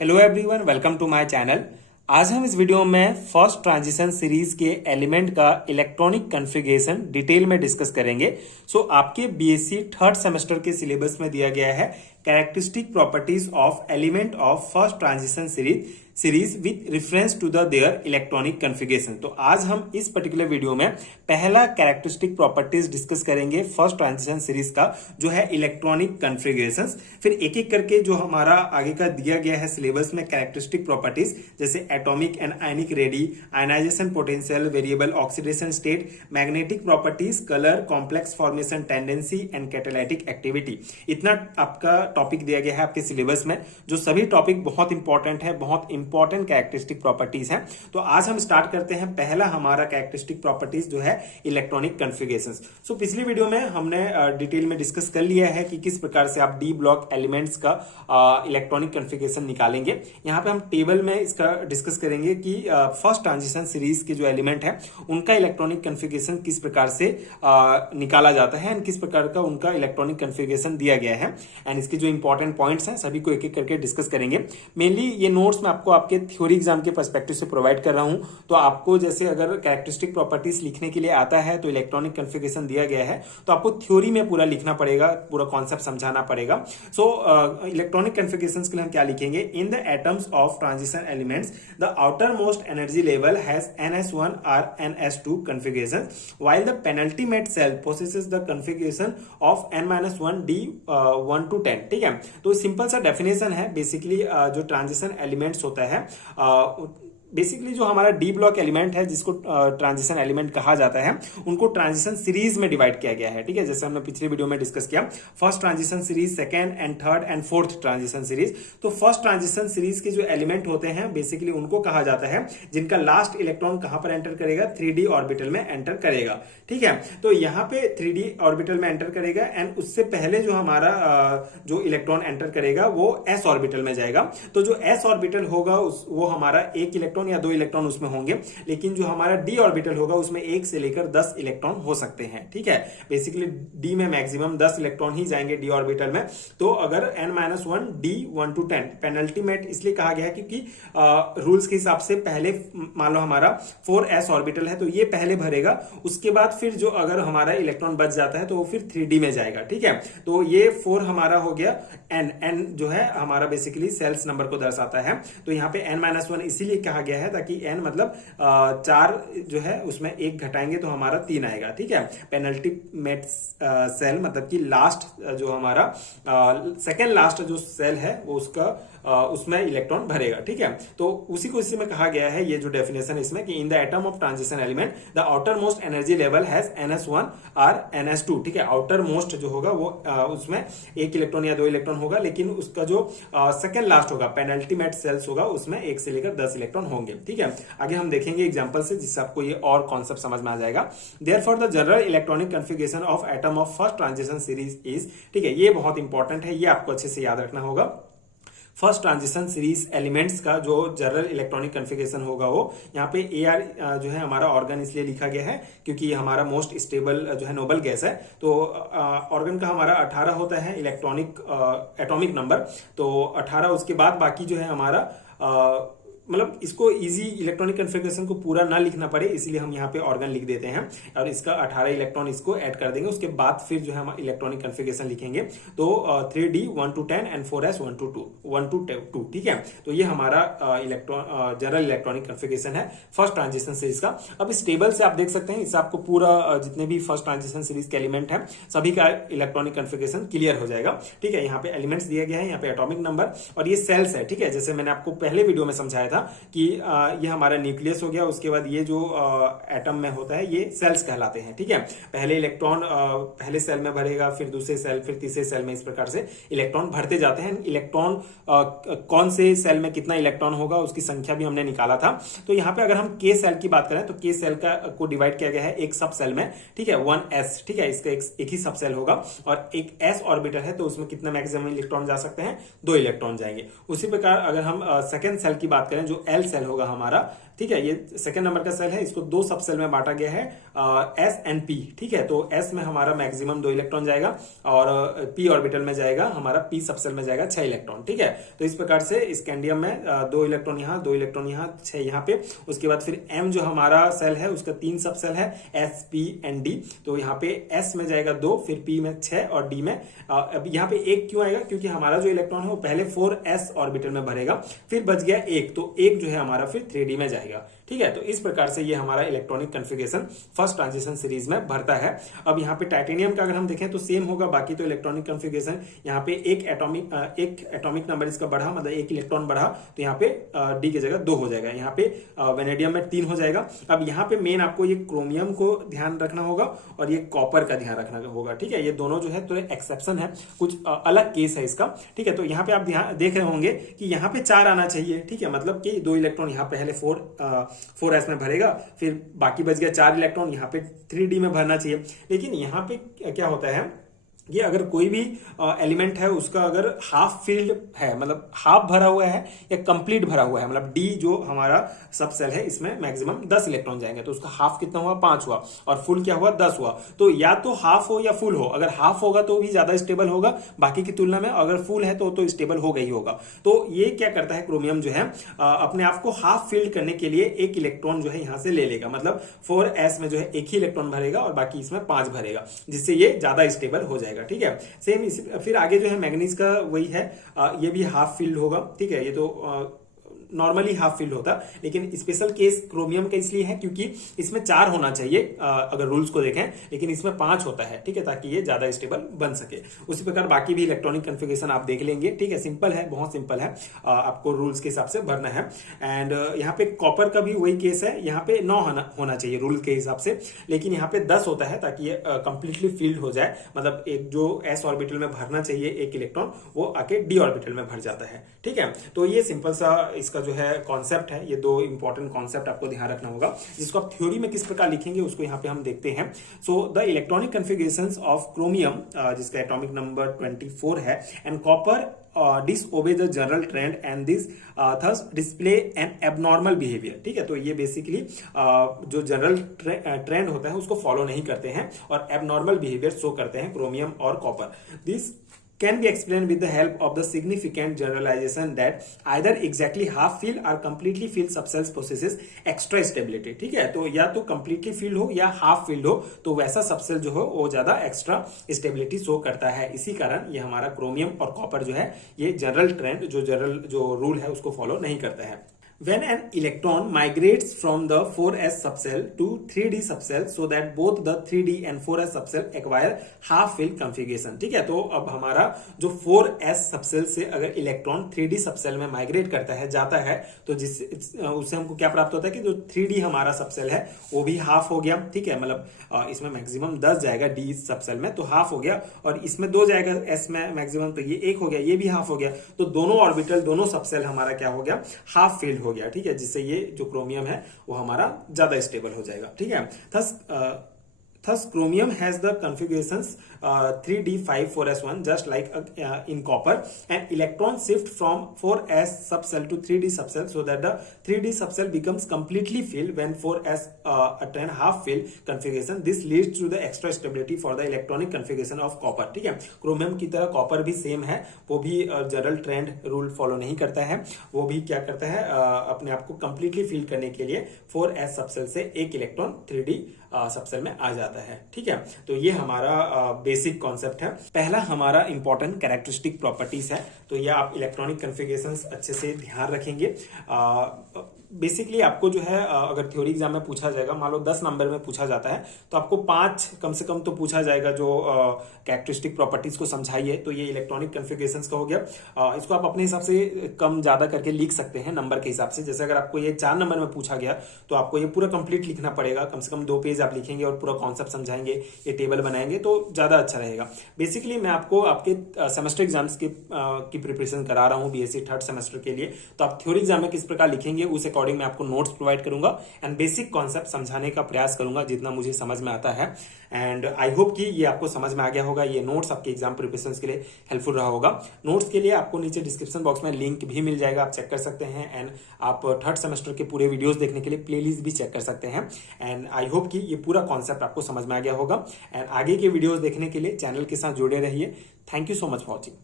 Hello everyone, welcome to my channel. आज हम इस वीडियो में फर्स्ट ट्रांजिशन सीरीज के एलिमेंट का इलेक्ट्रॉनिक कॉन्फ़िगरेशन डिटेल में डिस्कस करेंगे। आपके बीएससी थर्ड सेमेस्टर के सिलेबस में दिया गया है characteristic properties of element of first transition series with reference to their electronic configuration. तो आज हम इस पर्टिकुलर वीडियो में पहला कैरेक्टरिस्टिक प्रॉपर्टीज डिस्कस करेंगे फर्स्ट ट्रांजिशन सीरीज का, जो है इलेक्ट्रॉनिक कॉन्फ़िगरेशन। फिर एक एक करके जो हमारा आगे का दिया गया है सिलेबस में कैरेक्टरिस्टिक प्रॉपर्टीज, जैसे atomic and ionic radii, ionization potential, variable oxidation state, magnetic properties, colour, complex formation tendency and catalytic activity, इतना आपका टॉपिक दिया गया है आपके सिलेबस में, जो सभी टॉपिक बहुत इंपॉर्टेंट है, बहुत इंपॉर्टेंट कैरेक्टरिस्टिक प्रॉपर्टीज हैं। तो आज हम स्टार्ट करते हैं पहला हमारा कैरेक्टरिस्टिक प्रॉपर्टीज जो है इलेक्ट्रॉनिक कॉन्फ़िगरेशंस। पिछली वीडियो में हमने डिटेल में डिस्कस कर लिया है कि किस प्रकार से आप डी ब्लॉक एलिमेंट्स का इलेक्ट्रॉनिक कॉन्फ़िगरेशन निकालेंगे। यहाँ पे हम टेबल में इसका डिस्कस करेंगे कि फर्स्ट ट्रांजिशन सीरीज के जो एलिमेंट है उनका इलेक्ट्रॉनिक कॉन्फ़िगरेशन किस प्रकार से निकाला जाता है एंड किस प्रकार का उनका इलेक्ट्रॉनिक कॉन्फ़िगरेशन दिया गया है, एंड इसके जो इंपॉर्टेंट पॉइंट्स हैं सभी को एक एक करके डिस्कस करेंगे। मेनली ये नोट्स मैं आपको आपके थ्योरी एग्जाम के पर्सपेक्टिव से प्रोवाइड कर रहा हूं। तो आपको जैसे अगर कैरेक्टरिस्टिक प्रॉपर्टीज लिखने के लिए आता है तो इलेक्ट्रॉनिक कॉन्फ़िगरेशन दिया गया है तो आपको थ्योरी में पूरा लिखना पड़ेगा, पूरा कॉन्सेप्ट समझाना पड़ेगा। इलेक्ट्रॉनिक कॉन्फ़िगरेशन के लिए हम क्या लिखेंगे? In the atoms of transition elements the outer most energy level has NS1 or NS2 configuration while the penultimate cell possesses the configuration of N-1 D 1 to 10। ठीक है, तो सिंपल सा डेफिनेशन है बेसिकली जो ट्रांजिशन एलिमेंट्स होता है, basically जो हमारा डी ब्लॉक एलिमेंट है जिसको ट्रांजिशन एलिमेंट कहा जाता है, उनको ट्रांजिशन सीरीज में डिवाइड किया गया है। ठीक है, जैसे हमने पिछले वीडियो में डिस्कस किया first transition series, second and third and fourth transition series. तो फर्स्ट ट्रांजिशन सीरीज के जो एलिमेंट होते हैं बेसिकली उनको कहा जाता है जिनका लास्ट इलेक्ट्रॉन कहां पर एंटर करेगा? 3D ऑर्बिटल में एंटर करेगा। ठीक है, तो यहाँ पे 3D ऑर्बिटल में एंटर करेगा एंड उससे पहले जो हमारा जो इलेक्ट्रॉन एंटर करेगा वो s ऑर्बिटल में जाएगा। तो जो s ऑर्बिटल होगा वो हमारा एक इलेक्ट्रॉन या दो इलेक्ट्रॉन उसमें होंगे, लेकिन जो हमारा डी ऑर्बिटल होगा उसमें 1 से लेकर 10 इलेक्ट्रॉन हो सकते हैं। ठीक है, बेसिकली डी में मैक्सिमम 10 इलेक्ट्रॉन ही जाएंगे डी ऑर्बिटल में। तो अगर n-1 D 1 to 10 पेनल्टीमेट इसलिए कहा गया है क्योंकि रूल्स के हिसाब से पहले मान लो हमारा 4s ऑर्बिटल है तो ये पहले भरेगा, उसके बाद फिर जो अगर हमारा इलेक्ट्रॉन बच जाता है तो वो फिर 3D में जाएगा। ठीक है, तो ये 4 हमारा हो गया। n जो है हमारा बेसिकली सेल्स नंबर को दर्शाता है, तो यहाँ पे n-1 इसीलिए कहा गया है ताकि n मतलब 4 जो है उसमें 1 घटाएंगे तो हमारा 3 आएगा। ठीक है, पेनल्टीमेट सेल मतलब कि लास्ट जो हमारा सेकेंड लास्ट जो सेल है वो उसमें इलेक्ट्रॉन भरेगा। ठीक है, तो उसी को इसी में कहा गया है, ये जो डेफिनेशन इसमें कि in the atom of transition element the outer most energy level has NS1 और NS2। ठीक है, आउटर मोस्ट जो होगा वो उसमें 1 इलेक्ट्रॉन या 2 इलेक्ट्रॉन होगा, लेकिन उसका जो सेकेंड लास्ट होगा पेनल्टीमेट सेल्स होगा उसमें 1 से लेकर 10 इलेक्ट्रॉन होंगे। ठीक है, आगे हम देखेंगे एग्जांपल से जिससे आपको ये और कॉन्सेप्ट समझ में आ जाएगा। Therefore the general electronic configuration of atom of first transition series is, ठीक है, ये बहुत इंपॉर्टेंट है, ये आपको अच्छे से याद रखना होगा। फर्स्ट ट्रांजिशन सीरीज एलिमेंट्स का जो जनरल इलेक्ट्रॉनिक कॉन्फ़िगरेशन होगा वो यहाँ पे AR जो है हमारा ऑर्गन इसलिए लिखा गया है क्योंकि हमारा मोस्ट स्टेबल जो है नोबल गैस है। तो ऑर्गन का हमारा 18 होता है इलेक्ट्रॉनिक एटॉमिक नंबर, तो 18, उसके बाद बाकी जो है हमारा मतलब इसको इजी इलेक्ट्रॉनिक कॉन्फ़िगरेशन को पूरा ना लिखना पड़े इसलिए हम यहाँ पे ऑर्गन लिख देते हैं और इसका 18 इलेक्ट्रॉन इसको ऐड कर देंगे। उसके बाद फिर जो है हम इलेक्ट्रॉनिक कॉन्फ़िगरेशन लिखेंगे, तो 3D 1 to 10 and 4s 1 to 2। ठीक है, तो ये हमारा जनरल इलेक्ट्रॉनिक कॉन्फ़िगरेशन है फर्स्ट ट्रांजिशन सीरीज का। अब इस टेबल से आप देख सकते हैं, इससे आपको पूरा जितने भी फर्स्ट ट्रांजिशन सीरीज के एलिमेंट है सभी का इलेक्ट्रॉनिक कॉन्फ़िगरेशन क्लियर हो जाएगा। ठीक है, यहाँ पे एलिमेंट्स दिया गया है, यहाँ पे एटॉमिक नंबर और ये सेल्स है। ठीक है, जैसे मैंने आपको पहले वीडियो में समझाया कि ये हमारा न्यूक्लियस हो गया, उसके बाद ये जो एटम में होता है ये सेल्स कहलाते हैं। ठीक है, पहले इलेक्ट्रॉन पहले सेल में भरेगा, फिर दूसरे सेल, फिर तीसरे सेल में, इस प्रकार से इलेक्ट्रॉन भरते जाते हैं। इलेक्ट्रॉन कौन से सेल में कितना इलेक्ट्रॉन होगा उसकी संख्या भी हमने निकाला था। तो यहाँ पे अगर हम के सेल की बात करें तो के सेल को डिवाइड किया गया है एक सब सेल में। ठीक है, 1s। ठीक है, इसका एक ही सब सेल होगा और एक s ऑर्बिटल है तो उसमें कितना मैक्सिमम इलेक्ट्रॉन जा सकते हैं? 2 इलेक्ट्रॉन जाएंगे। उसी प्रकार अगर हम सेकेंड सेल की बात करें हैं जो एल सेल होगा हमारा, ठीक है, ये सेकंड नंबर का सेल है, इसको 2 सब सेल में बांटा गया है, एस एंड पी, ठीक है। तो एस में हमारा मैक्सिमम 2 इलेक्ट्रॉन जाएगा और पी ऑर्बिटल में जाएगा हमारा, पी सब सेल में जाएगा 6 इलेक्ट्रॉन, ठीक है। तो इस प्रकार से स्कैंडियम में 2 इलेक्ट्रॉन यहाँ, 2 इलेक्ट्रॉन यहाँ, 6 यहाँ पे। उसके बाद फिर एम जो हमारा सेल है उसका 3 सब सेल है, एस पी एंड डी। तो यहाँ पे एस में जाएगा 2, फिर पी में 6 और डी में अब यहाँ पे 1 क्यों आएगा, क्योंकि हमारा जो इलेक्ट्रॉन है वो पहले 4s ऑर्बिटल में भरेगा, फिर बच गया 1, तो 1 जो है हमारा फिर 3d में जाएगा, ठीक है। तो इस प्रकार से ये हमारा electronic configuration first transition series में भरता है। अब यहाँ पे टाइटेनियम का अगर हम देखें तो सेम होगा, बाकी तो इलेक्ट्रॉनिक कन्फिगरेशन यहाँ पे एक एटॉमिक नंबर इसका बढ़ा, मतलब 1 इलेक्ट्रॉन बढ़ा, तो यहाँ पे डी की जगह 2 हो जाएगा, यहाँ पे वेनेडियम में 3 हो जाएगा। अब यहाँ पे मेन आपको ये क्रोमियम को ध्यान रखना होगा और ये कॉपर का ध्यान रखना होगा, ठीक है। ये दोनों जो है तो एक्सेप्शन है, कुछ अलग केस है इसका, ठीक है। तो यहाँ पे आप ध्यान देख रहे होंगे कि यहाँ पे 4 आना चाहिए, ठीक है, मतलब कि 2 इलेक्ट्रॉन यहाँ पहले 4s में भरेगा, फिर बाकी बच गया 4 इलेक्ट्रॉन, यहाँ पे 3d में भरना चाहिए। लेकिन यहाँ पे क्या होता है, ये अगर कोई भी एलिमेंट है उसका अगर हाफ फील्ड है, मतलब हाफ भरा हुआ है या कंप्लीट भरा हुआ है, मतलब डी जो हमारा सब सेल है इसमें मैक्सिमम 10 इलेक्ट्रॉन जाएंगे, तो उसका हाफ कितना हुआ, 5 हुआ, और फुल क्या हुआ, 10 हुआ। तो या तो हाफ हो या फुल हो, अगर हाफ होगा तो भी ज्यादा स्टेबल होगा बाकी की तुलना में, अगर फुल है तो स्टेबल होगा ही होगा। तो ये क्या करता है, क्रोमियम जो है अपने आप को हाफ फील्ड करने के लिए 1 इलेक्ट्रॉन जो है यहां से ले लेगा, मतलब 4s में जो है 1 ही इलेक्ट्रॉन भरेगा और बाकी इसमें 5 भरेगा, जिससे ये ज्यादा स्टेबल हो जाएगा, ठीक है। सेम फिर आगे जो है मैग्नीज का वही है, ये भी हाफ फील्ड होगा, ठीक है। ये तो नॉर्मली हाफ फील्ड होता, लेकिन स्पेशल केस क्रोमियम का इसलिए है क्योंकि इसमें 4 होना चाहिए अगर रूल्स को देखें, लेकिन इसमें 5 होता है, ठीक है, ताकि ये ज्यादा स्टेबल बन सके। उसी प्रकार बाकी भी इलेक्ट्रॉनिक कन्फिगरेशन आप देख लेंगे, ठीक है, सिंपल है, बहुत सिंपल है, आपको रूल्स के हिसाब से भरना है। एंड यहाँ पे कॉपर का भी वही केस है, यहाँ पे 9 होना चाहिए रूल के हिसाब से, लेकिन यहाँ पे 10 होता है ताकि ये कंप्लीटली फील्ड हो जाए, मतलब एक जो एस ऑर्बिटल में भरना चाहिए 1 इलेक्ट्रॉन, वो आके डी ऑर्बिटल में भर जाता है, ठीक है। तो ये सिंपल सा इसका जो है कॉन्सेप्ट है, ये 2 इंपॉर्टेंट कॉन्सेप्ट आपको ध्यान रखना होगा, जिसको आप थ्योरी में किस प्रकार लिखेंगे उसको यहाँ पे हम देखते हैं। So the electronic configurations of chromium, जिसका एटॉमिक नंबर 24 है, and copper disobey the general trend and this thus display an abnormal behavior, ठीक है। तो ये बेसिकली जो जनरल ट्रेंड होता है उसको फॉलो नहीं करते हैं और एबनॉर्मल बिहेवियर शो करते हैं क्रोमियम और copper. This can be explained with the help of the significant generalization that either exactly half filled or completely filled subcells possesses extra stability, ठीक है। तो या तो completely filled हो या half filled हो, तो वैसा सबसेल जो हो वो ज्यादा एक्स्ट्रा स्टेबिलिटी शो करता है। इसी कारण ये हमारा क्रोमियम और कॉपर जो है ये जनरल ट्रेंड जो रूल है उसको फॉलो नहीं करता है। When an electron migrates from the 4s subcell to 3d subcell so that both the 3d and 4s subcell acquire half fill configuration, ठीक है। तो अब हमारा जो 4s subcell से अगर इलेक्ट्रॉन 3d subcell में माइग्रेट करता है, जाता है, तो जिससे उससे हमको क्या प्राप्त होता है कि जो 3d हमारा सबसेल है वो भी हाफ हो गया, ठीक है, मतलब इसमें मैक्सिमम 10 जाएगा d सबसेल में, तो हाफ हो गया, और इसमें 2 जाएगा s में मैक्सिमम, तो ये 1 हो गया, ये भी हाफ हो गया, तो दोनों ऑर्बिटल दोनों सबसेल हमारा क्या हो गया, हाफ फील्ड हो गया, ठीक है, जिससे ये जो क्रोमियम है वो हमारा ज्यादा स्टेबल हो जाएगा, ठीक है। Thus chromium has the configurations 3d5 4s1 just like in copper, and electron shift from 4s subcell to 3d subcell so that the 3d subcell becomes completely filled when 4s attain half fill configuration. This leads to the extra stability for the electronic configuration of copper, ठीक है। Chromium की तरह copper भी same है, वो भी general trend rule follow नहीं करता है, वो भी क्या करता है अपने आप को कंप्लीटली फिल करने के लिए 4s सबसेल से 1 इलेक्ट्रॉन 3d सबसेल में आ जाता है, ठीक है। तो ये हमारा बेसिक कॉन्सेप्ट है। पहला हमारा इंपॉर्टेंट कैरेक्टरिस्टिक प्रॉपर्टीज है, तो ये आप इलेक्ट्रॉनिक कन्फिगरेशंस अच्छे से ध्यान रखेंगे। बेसिकली आपको जो है अगर थ्योरी एग्जाम में पूछा जाएगा, मान लो 10 नंबर में पूछा जाता है, तो आपको 5 कम से कम तो पूछा जाएगा जो कैरेक्टरिस्टिक प्रॉपर्टीज को समझाइए, तो ये इलेक्ट्रॉनिक कन्फिगरेशंस का हो गया। इसको आप अपने हिसाब से कम ज्यादा करके लिख सकते हैं नंबर के हिसाब से। जैसे अगर आपको ये 4 नंबर में पूछा गया तो आपको ये पूरा कंप्लीट लिखना पड़ेगा, कम से कम 2 पेज आप लिखेंगे और पूरा कॉन्सेप्ट समझाएंगे, ये टेबल बनाएंगे तो ज्यादा अच्छा रहेगा। बेसिकली मैं आपको आपके सेमेस्टर एग्जाम्स की प्रिपरेशन करा रहा हूँ बीएससी 3rd सेमेस्टर के लिए, तो आप थ्योरी एग्जाम में किस प्रकार लिखेंगे उस अकॉर्डिंग मैं आपको नोट्स प्रोवाइड करूंगा एंड बेसिक कॉन्सेप्ट समझाने का प्रयास करूंगा जितना मुझे समझ में आता है। एंड आई होप कि ये आपको समझ में आ गया होगा, ये नोट्स आपके एग्जाम प्रिपरेशन के लिए हेल्पफुल रहा होगा। नोट्स के लिए आपको नीचे डिस्क्रिप्शन बॉक्स में लिंक भी मिल जाएगा, आप चेक कर सकते हैं। एंड आप थर्ड सेमेस्टर के पूरे वीडियोस देखने के लिए प्लेलिस्ट भी चेक कर सकते हैं। एंड आई होप कि ये पूरा कॉन्सेप्ट आपको समझ में आ गया होगा। एंड आगे के वीडियोस देखने के लिए चैनल के साथ जुड़े रहिए। Thank you so much for watching.